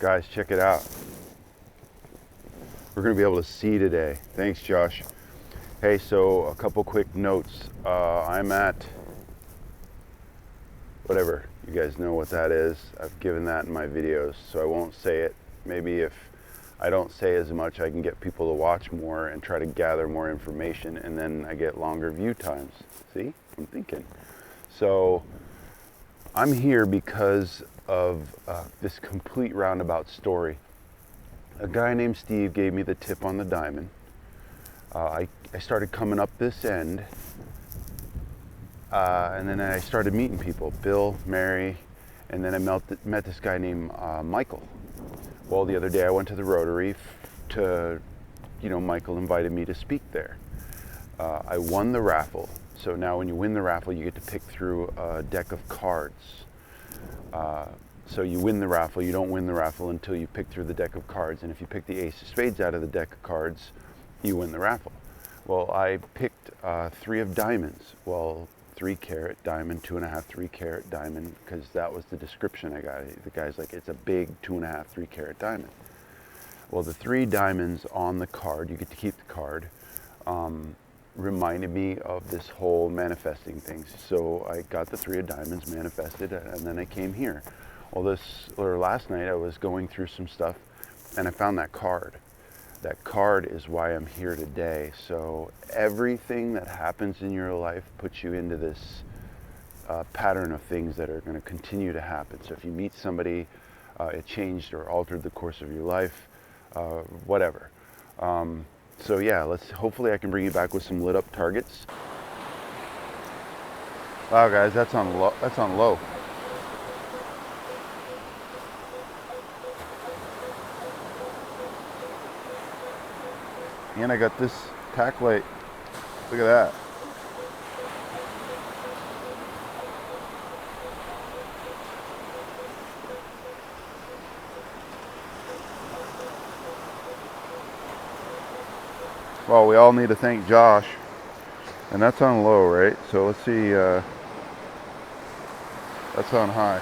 Guys, check it out. We're gonna be able to see today. Thanks, Josh. Hey, so a couple quick notes. I'm at whatever, you guys know what that is. I've given that in my videos, so I won't say it. Maybe if I don't say as much, I can get people to watch more and try to gather more information, and then I get longer view times. See, I'm thinking. So I'm here because of this complete roundabout story. A guy named Steve gave me the tip on the diamond. I started coming up this end, and then I started meeting people, Bill, Mary, and then I met this guy named Michael. Well, the other day I went to the Rotary Michael invited me to speak there. I won the raffle. So now when you win the raffle, you get to pick through a deck of cards. So you win the raffle, you don't win the raffle until you pick through the deck of cards. And if you pick the ace of spades out of the deck of cards, you win the raffle. Well, I picked 3 of diamonds. Well, 3-carat diamond, 2.5, 3-carat diamond, because that was the description I got. The guy's like, it's a big 2.5, 3-carat diamond. Well, the 3 diamonds on the card, you get to keep the card, reminded me of this whole manifesting thing. So I got the 3 of diamonds, manifested, and then I came here. Well, last night I was going through some stuff and I found that card. That card is why I'm here today. So everything that happens in your life puts you into this pattern of things that are going to continue to happen. So if you meet somebody, it changed or altered the course of your life, whatever. So yeah, hopefully I can bring you back with some lit up targets. Wow, guys, that's on low. And I got this tack light. Look at that. Well, we all need to thank Josh. And that's on low, right? So let's see, that's on high.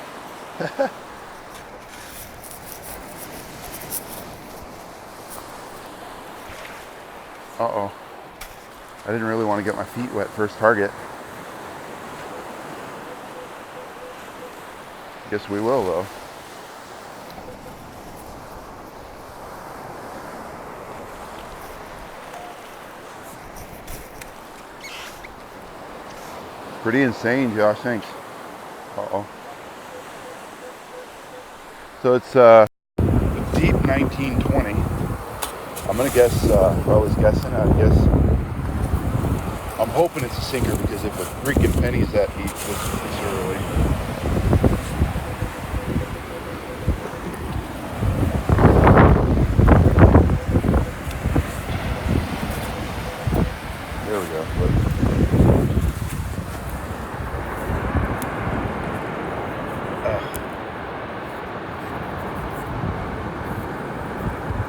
Uh-oh. I didn't really want to get my feet wet first target. Guess we will, though. Pretty insane, Josh, thanks. Uh-oh. So it's deep 1920. I'm gonna guess, if I was guessing, I'm hoping it's a sinker, because if a freaking penny's that deep this early. There we go.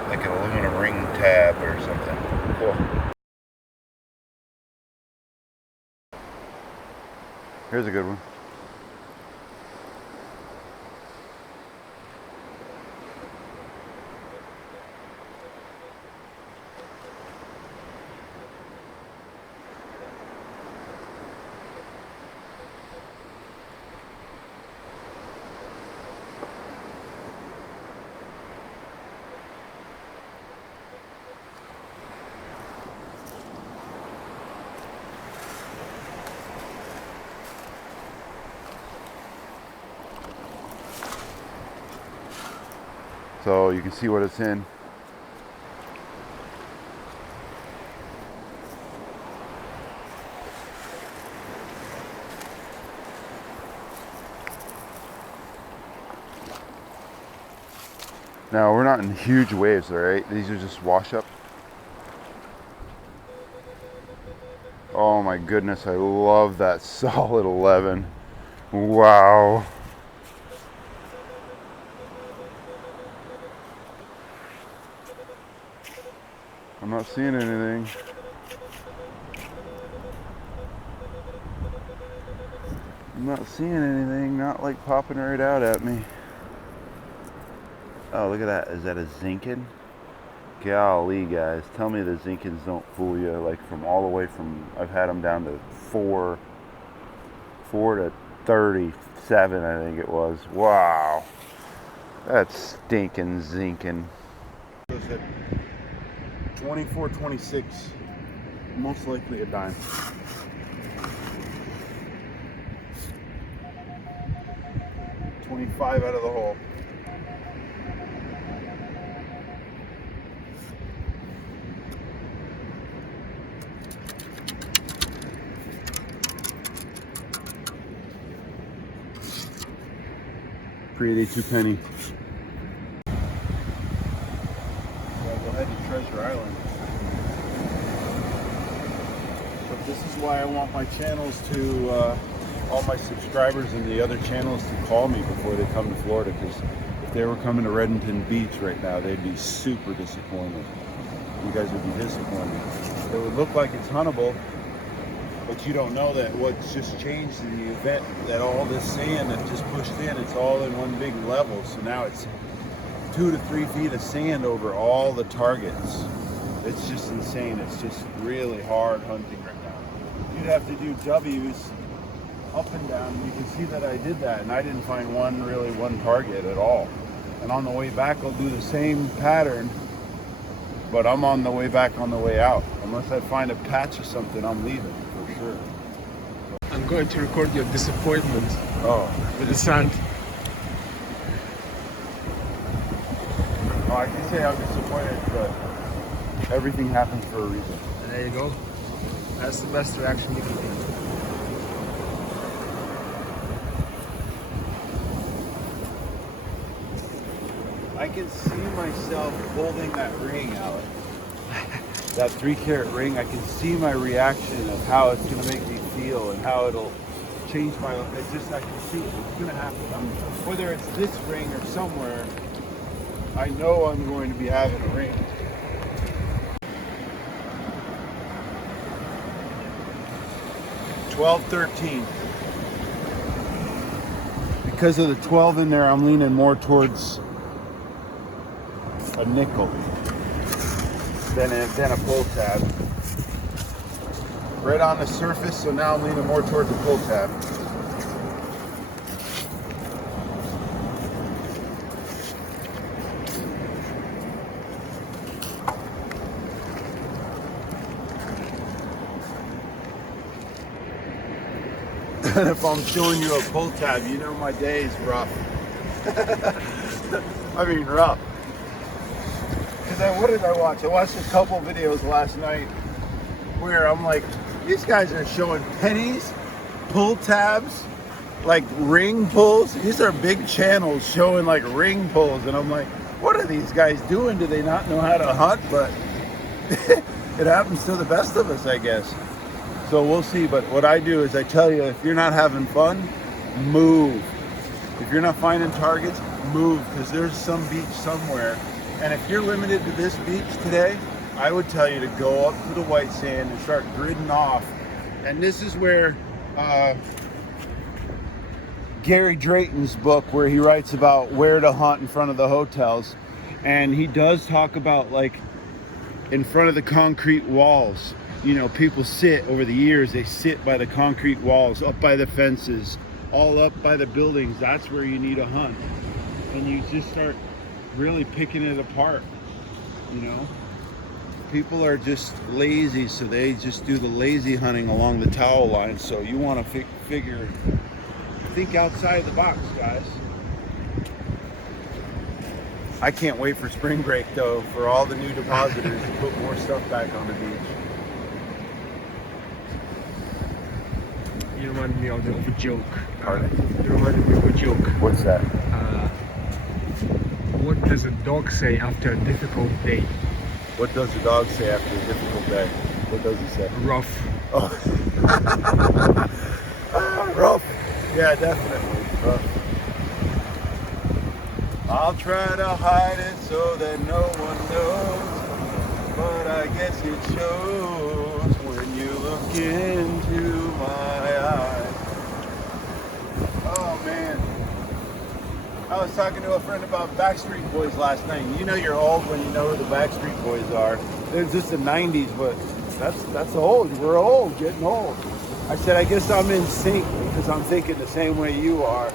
Like an aluminum ring tab or something. Cool. Here's a good one. So you can see what it's in. Now we're not in huge waves, all right? These are just wash up. Oh my goodness, I love that solid 11. Wow. I'm not seeing anything. I'm not seeing anything, not like popping right out at me. Oh, look at that. Is that a Zinkin? Golly, guys. Tell me the Zinkins don't fool you. Like from all the way from, I've had them down to 4 to 37, I think it was. Wow. That's stinking Zinkin. 24, 26. Most likely a dime. $25 out of the hole. Pretty 2 penny. Well, go ahead to Treasure Island. But this is why I want my channels to, all my subscribers and the other channels to call me before they come to Florida, because if they were coming to Redenton Beach right now, they'd be super disappointed. You guys would be disappointed. It would look like it's huntable, but you don't know that what's just changed in the event, that all this sand that just pushed in, it's all in one big level. So now it's 2 to 3 feet of sand over all the targets. It's just insane. It's just really hard hunting right now. You'd have to do W's up and down, and you can see that I did that, and I didn't find one target at all. And on the way back, I'll do the same pattern, but I'm on the way back on the way out. Unless I find a patch or something, I'm leaving. Sure. I'm going to record your disappointment. Oh, with the sand. Oh, I can say I'm disappointed, but everything happens for a reason. And there you go. That's the best reaction you can get. I can see myself holding that ring out. That 3-carat ring, I can see my reaction of how it's going to make me feel and how it'll change my life. I can see it. It's going to happen. Whether it's this ring or somewhere, I know I'm going to be having a ring. $12.13. Because of the 12 in there, I'm leaning more towards a nickel than a pull tab. Right on the surface, so now I'm leaning more towards the pull tab. And if I'm showing you a pull tab, you know my day is rough. I mean rough. What did I watch? I watched a couple videos last night where I'm like, these guys are showing pennies, pull tabs, like ring pulls. These are big channels showing like ring pulls, and I'm like, what are these guys doing? Do they not know how to hunt? But it happens to the best of us, I guess. So we'll see. But what I do is I tell you, if you're not having fun, move. If you're not finding targets, move, because there's some beach somewhere. And if you're limited to this beach today, I would tell you to go up to the white sand and start gridding off. And this is where Gary Drayton's book, where he writes about where to hunt in front of the hotels. And he does talk about like in front of the concrete walls. You know, people sit over the years, they sit by the concrete walls, up by the fences, all up by the buildings. That's where you need to hunt. And you just start really picking it apart, you know. People are just lazy, so they just do the lazy hunting along the towel line. So you want to think outside the box, guys. I can't wait for spring break though, for all the new depositors to put more stuff back on the beach. You remind me of a joke. Pardon? You reminded me of a joke. What's that? What does a dog say after a difficult day? What does a dog say after a difficult day? What does he say? Rough. Oh. Rough. Yeah, definitely. Rough. I'll try to hide it so that no one knows, but I guess it shows when you look into my eyes. Oh man. I was talking to a friend about Backstreet Boys last night. You know you're old when you know who the Backstreet Boys are. It's just the 90s, but that's old. We're old, getting old. I said, I guess I'm in sync because I'm thinking the same way you are.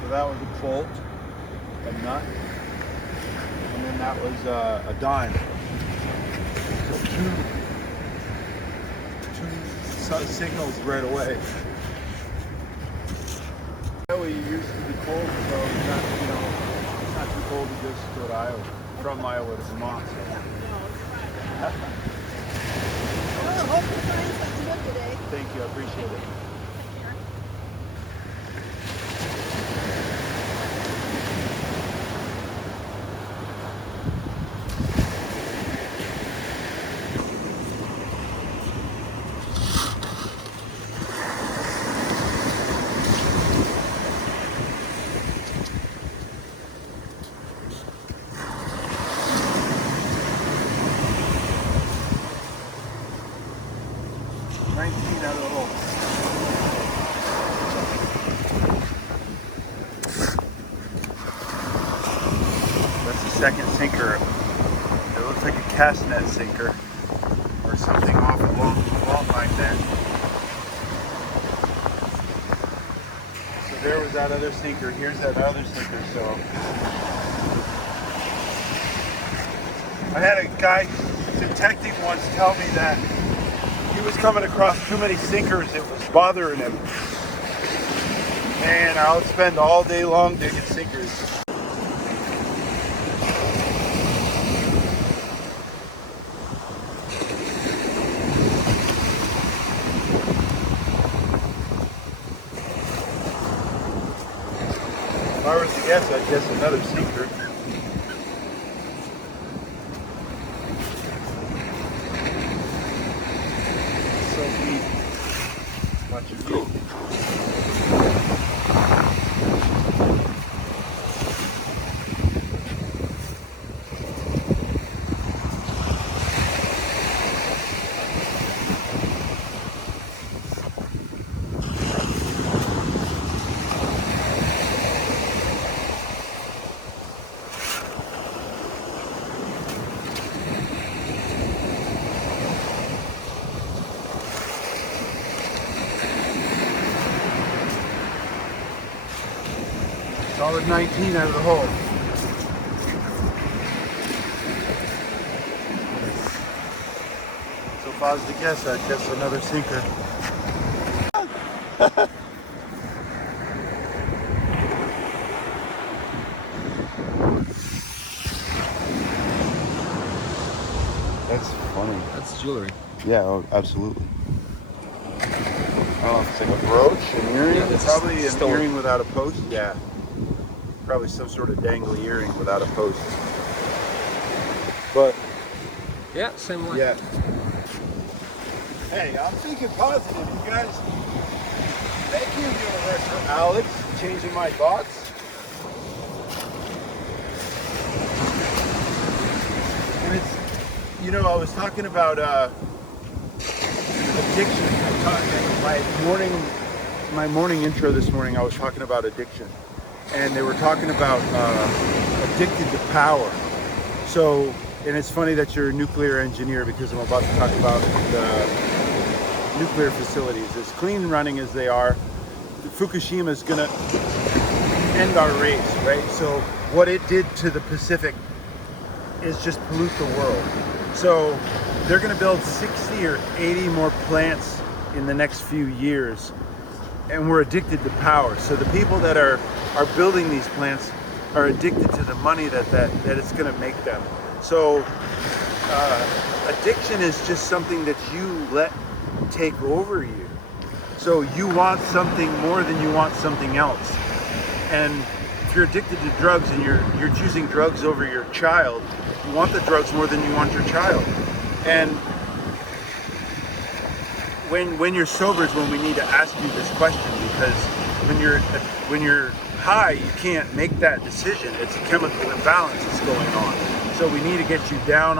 So that was a bolt, a nut, and then that was a dime. So two signals right away. We used to be cold, so it's not, it's not too cold to just go to Iowa. From Iowa to Vermont. So. Well, hope you find something good today. Thank you, I appreciate it. Out of the hole. That's the second sinker. It looks like a cast net sinker or something off along like that. So there was that other sinker. Here's that other sinker. So I had a guy detecting once tell me that he was coming across too many sinkers, it was bothering him. Man, I'll spend all day long digging sinkers. If I was to guess, I'd guess another sinker. Much of you. Solid 19 out of the hole. So if I was to guess, I'd guess another sinker. That's funny. That's jewelry. Yeah, oh, absolutely. Oh, it's like a brooch, an earring? Yeah, that's probably an still- earring without a post? Yeah. Probably some sort of dangly earring without a post. But, Yeah, same line. yeah. Hey, I'm thinking positive, you guys. Thank you, Universal Alex, for changing my thoughts. And it's, I was talking about addiction. My morning intro this morning, I was talking about addiction. And they were talking about addicted to power. So, and it's funny that you're a nuclear engineer because I'm about to talk about the nuclear facilities. As clean and running as they are, Fukushima is going to end our race, right? So what it did to the Pacific is just pollute the world. So they're going to build 60 or 80 more plants in the next few years. And we're addicted to power. So the people that are building these plants are addicted to the money that it's going to make them. So addiction is just something that you let take over you. So you want something more than you want something else. And if you're addicted to drugs and you're choosing drugs over your child, you want the drugs more than you want your child. And when you're sober is when we need to ask you this question, because when you're high, you can't make that decision. It's a chemical imbalance that's going on. So we need to get you down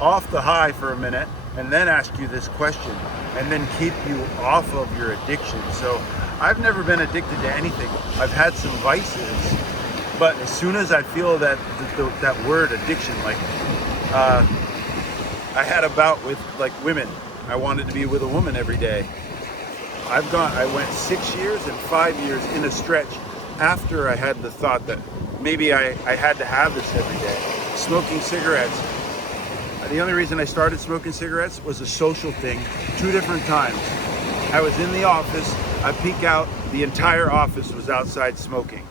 off the high for a minute, and then ask you this question, and then keep you off of your addiction. So I've never been addicted to anything. I've had some vices, but as soon as I feel that that word addiction, like I had a bout with like women. I wanted to be with a woman every day. I went 6 years and 5 years in a stretch after I had the thought that maybe I had to have this every day. Smoking cigarettes. The only reason I started smoking cigarettes was a social thing, 2 different times. I was in the office, I peek out, the entire office was outside smoking.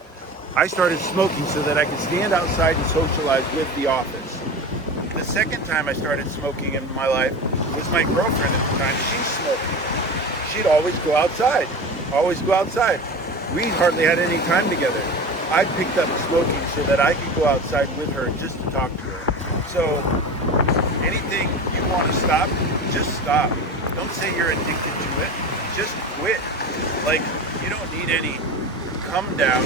I started smoking so that I could stand outside and socialize with the office. The second time I started smoking in my life was my girlfriend at the time. She's smoking. She'd always go outside, We hardly had any time together. I picked up smoking so that I could go outside with her just to talk to her. So anything you want to stop, just stop. Don't say you're addicted to it. Just quit. Like, you don't need any come down.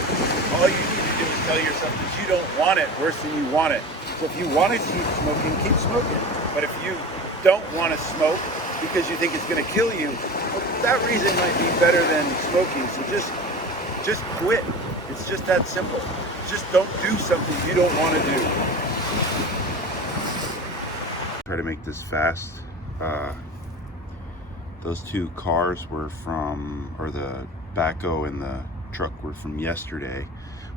All you need to do is tell yourself that you don't want it worse than you want it. So if you want to keep smoking. But if you don't want to smoke because you think it's going to kill you, well, that reason might be better than smoking. So just quit. It's just that simple. Just don't do something you don't want to do. Try to make this fast. Those 2 cars were from, or the backhoe and the truck were from yesterday.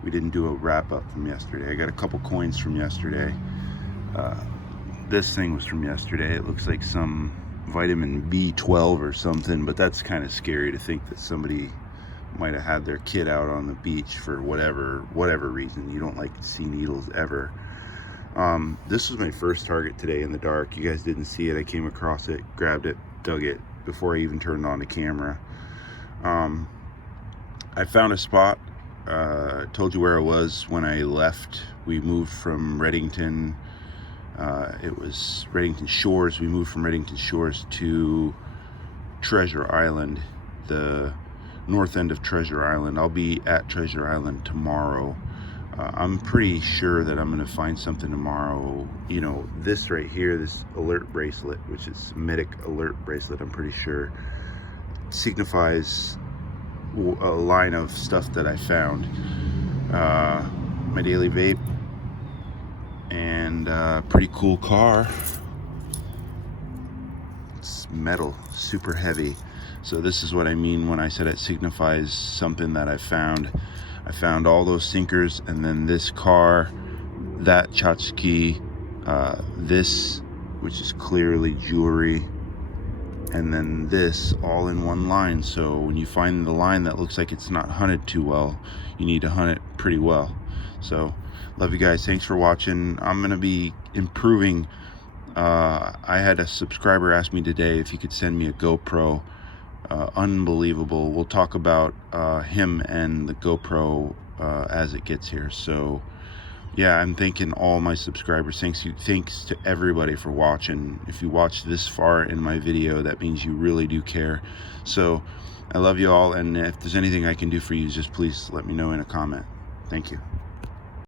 We didn't do a wrap up from yesterday. I got a couple coins from yesterday. This thing was from yesterday. It looks like some vitamin B12 or something, but that's kind of scary to think that somebody might have had their kid out on the beach for whatever reason. You don't like to see needles ever. This was my first target today in the dark. You guys didn't see it. I came across it, grabbed it, dug it before I even turned on the camera. I found a spot. I told you where I was when I left. We moved from Reddington. It was Reddington Shores. We moved from Reddington Shores to Treasure Island, the north end of Treasure Island. I'll be at Treasure Island tomorrow. I'm pretty sure that I'm going to find something tomorrow. You know, this right here, this alert bracelet, which is Medic alert bracelet, I'm pretty sure signifies a line of stuff that I found. My daily vape, and pretty cool car. It's metal, super heavy. So this is what I mean when I said it signifies something that I found. I found all those sinkers, and then this car, that tchotchke, this, which is clearly jewelry, and then this, all in one line. So when you find the line that looks like it's not hunted too well, you need to hunt it pretty well. So love you guys. Thanks for watching. I'm gonna be improving. I had a subscriber ask me today if he could send me a GoPro. Unbelievable. We'll talk about him and the GoPro as it gets here. So yeah, I'm thanking all my subscribers. Thanks to everybody for watching. If you watched this far in my video, that means you really do care. So I love you all, and if there's anything I can do for you, just please let me know in a comment. Thank you.